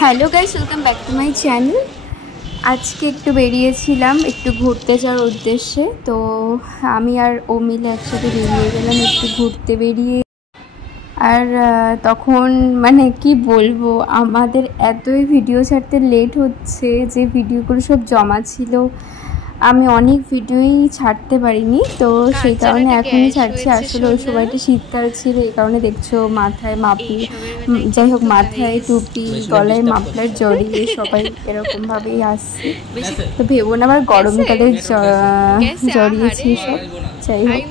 Hello guys, welcome back to my channel. আজকে একটু বেরিয়েছিলাম একটু ঘুরতে যাওয়ার উদ্দেশ্যে। তো আমি আর ও মিলে একসাথে বেরিয়ে গেলাম একটু ঘুরতে বেরিয়ে। আর তখন মানে কি বলবো, আমাদের এতই ভিডিও ছাড়তে লেট হচ্ছে যে ভিডিওগুলো সব জমা ছিল, আমি অনেক ভিডিওই ছাড়তে পারিনি। তো সেই কারণে এখনই ছাড়ছি। আসলে ওই সময়টা শীতকাল ছিল, এই কারণে দেখছো মাথায় যাই হোক মাথায় টুপি, গলায় মাফলার জড়িয়ে সবাই এরকমভাবেই আসছে। তো ভেবো না আবার গরমকালে জড়িয়েছি সব। যাই হোক,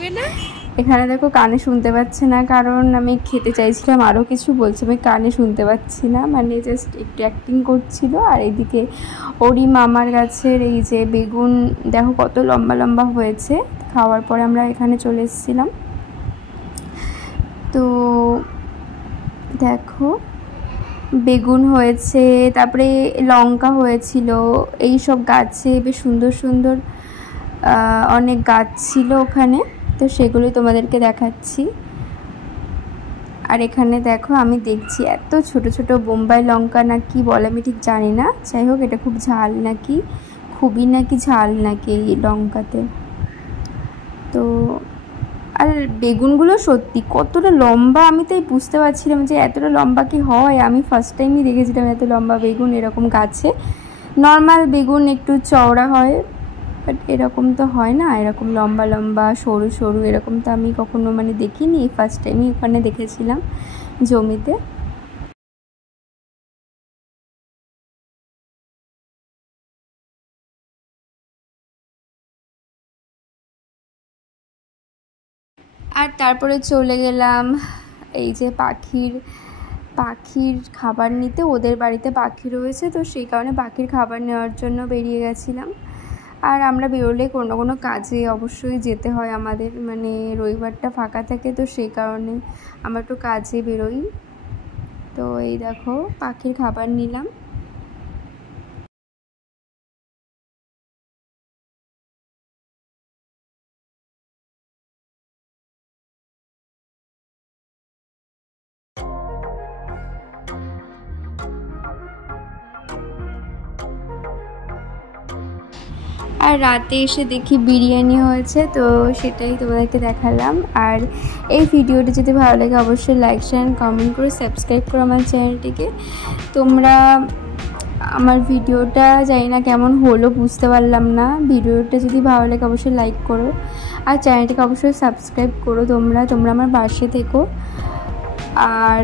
এখানে দেখো কানে শুনতে পাচ্ছে না, কারণ আমি খেতে চাইছিলাম আরও কিছু, বলছে আমি কানে শুনতে পাচ্ছি না, মানে জাস্ট একটু অ্যাক্টিং করছিল। আর এইদিকে ওরই মামার গাছের এই যে বেগুন দেখো কত লম্বা লম্বা হয়েছে। খাওয়ার পরে আমরা এখানে চলে এসেছিলাম। তো দেখো বেগুন হয়েছে, তারপরে লঙ্কা হয়েছিল, এই সব গাছে বেশ সুন্দর সুন্দর অনেক গাছ ছিল ওখানে। তো সেগুলোই তোমাদেরকে দেখাচ্ছি। আর এখানে দেখো আমি দেখছি এত ছোট ছোট বোম্বাই লঙ্কা না কি বলে আমি ঠিক জানি না, যাই হোক এটা খুব ঝাল নাকি, খুবই নাকি ঝাল নাকি এই লঙ্কাতে। তো আর বেগুনগুলো সত্যি কতটা লম্বা, আমি তাই বুঝতে পারছিলাম যে এতটা লম্বা কি হয়। আমি ফার্স্ট টাইমই দেখেছিলাম এত লম্বা বেগুন এরকম গাছে। নর্মাল বেগুন একটু চওড়া হয়, বাট এরকম তো হয় না, এরকম লম্বা লম্বা সরু সরু এরকম তো আমি কখনো মানে দেখিনি, ফার্স্ট টাইমই ওখানে দেখেছিলাম জমিতে। আর তারপরে চলে গেলাম এই যে পাখির খাবার নিতে। ওদের বাড়িতে পাখি রয়েছে, তো সেই কারণে পাখির খাবার নেওয়ার জন্য বেরিয়ে গেছিলাম। আর আমরা বেরোলে কোনো কোনো কাজে অবশ্যই যেতে হয় আমাদের, মানে রবিবারটা ফাঁকা থাকে, তো সেই কারণে আমরা একটু কাজে বেরোই। তো এই দেখো পাখির খাবার নিলাম। আর রাতে এসে দেখি বিরিয়ানি হয়েছে, তো সেটাই তোমাদেরকে দেখালাম। আর এই ভিডিওটি যদি ভালো লাগে অবশ্যই লাইক শেয়ার কমেন্ট করে সাবস্ক্রাইব করো আমার চ্যানেলটিকে। তোমরা আমার ভিডিওটা জানি না কেমন হলো, বুঝতে পারলাম না। ভিডিওটা যদি ভালো লাগে অবশ্যই লাইক করো, আর চ্যানেলটিকে অবশ্যই সাবস্ক্রাইব করো। তোমরা আমার পাশে থেকো। আর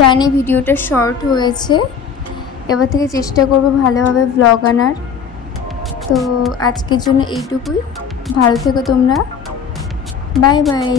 জানি ভিডিওটা শর্ট হয়েছে, এবার থেকে চেষ্টা করব ভালোভাবে ব্লগ আনার। তো আজকের জন্য এইটুকুই, ভালো থেকো তোমরা, বাই বাই।